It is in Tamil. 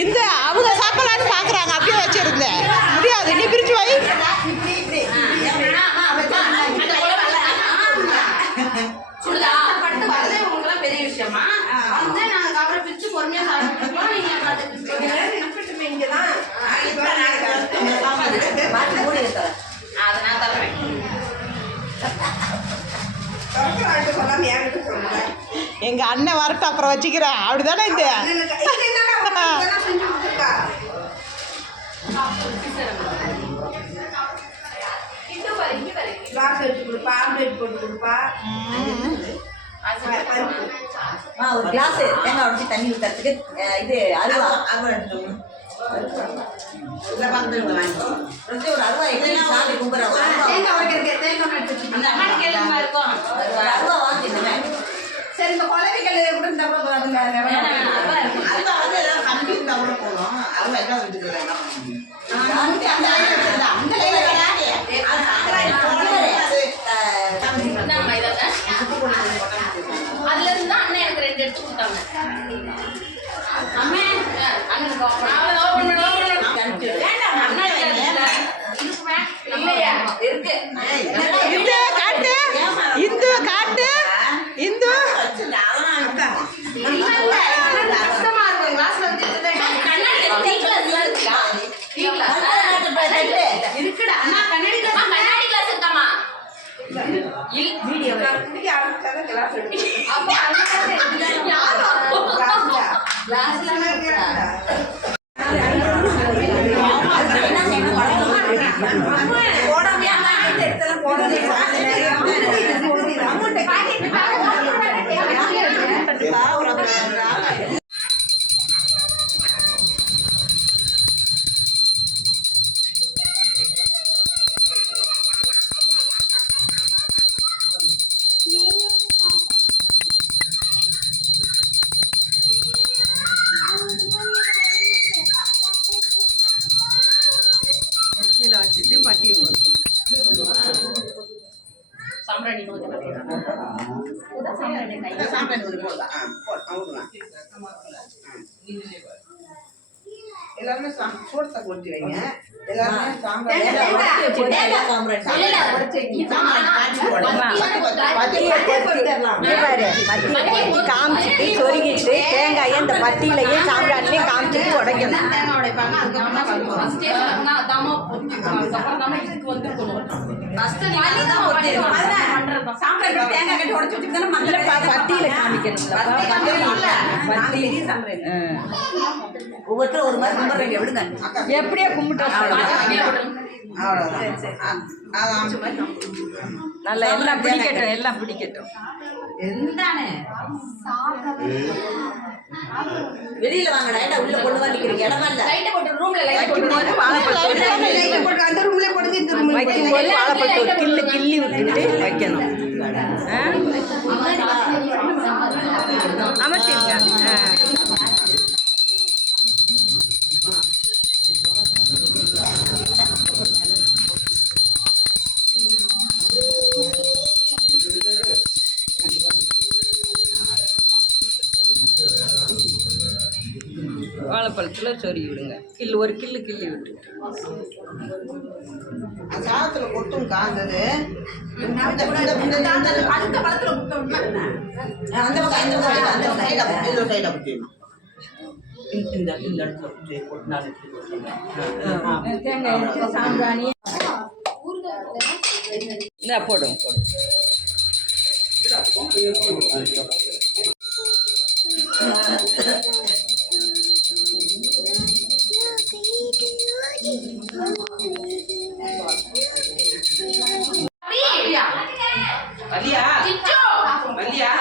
இந்த அவங்க சாப்பிடலான்னு பார்க்குறாங்க. அப்படியே வச்சிருந்தேன் முடியாது. நீ பிரிச்சு வை. பெரிய விஷயமா வந்து நாங்கள் அப்புறம் பிரிச்சு பொறுமையா சாப்பிட்டுருக்கோம். அதை நான் தரேன். எங்க அண்ணன் வரட்டும் அப்புறம் வச்சுக்கிறேன். அப்படிதானே இந்த ஒரு கிளாஸ் தேங்காய் உடச்சி தண்ணி ஊற்றுறதுக்கு இது அருவா ஒரு அருவா எங்க சாமி கும்பிட்றோம். அருவா வாங்கிடுவேன். சரி இந்த குழந்தைகள் கூட இந்த அருவா வந்து கம்பி இருந்தா கூட போகணும். அருவா என்ன வீட்டுக்கு அதுல இருந்து தான் அண்ணன் எனக்கு 2 எடுத்து கொடுத்தாங்க. கீழே வச்சுட்டு பட்டியை சாம்பிராணி எல்லாருமே சோர்த்தை கொட்டி வைங்க. காமிச்சிட்டு சொருகிட்டு தேங்காயை இந்த பட்டியிலையும் சாம்பிராணிலையும் காமிச்சிட்டு உடைக்கணும். பட்டியில ஒவ்வொருத்தரும் ஒரு மாதிரி கும்பிட்றீங்க. விடுங்க, எப்படியா கும்பிட்டோம். நல்லா எல்லாம் பிடிக்கட்டும், எல்லாம் பிடிக்கட்டும். வெளியில வாங்கடா. என்ன உள்ள கொண்டு வந்துக்கிறீங்க? இடமா இல்ல. வைக்கும்போது வாழைப்பழத்தோடு கிள்ளி விட்டுட்டு வைக்கணும். அமர்த்திருங்க. வாழைப்பழத்தில் சொருகி விடுங்க. ஒரு கிள்ளி விட்டு சாதத்தில் கொட்டும் காந்தது. சாம்பிராணி போடும். வலியா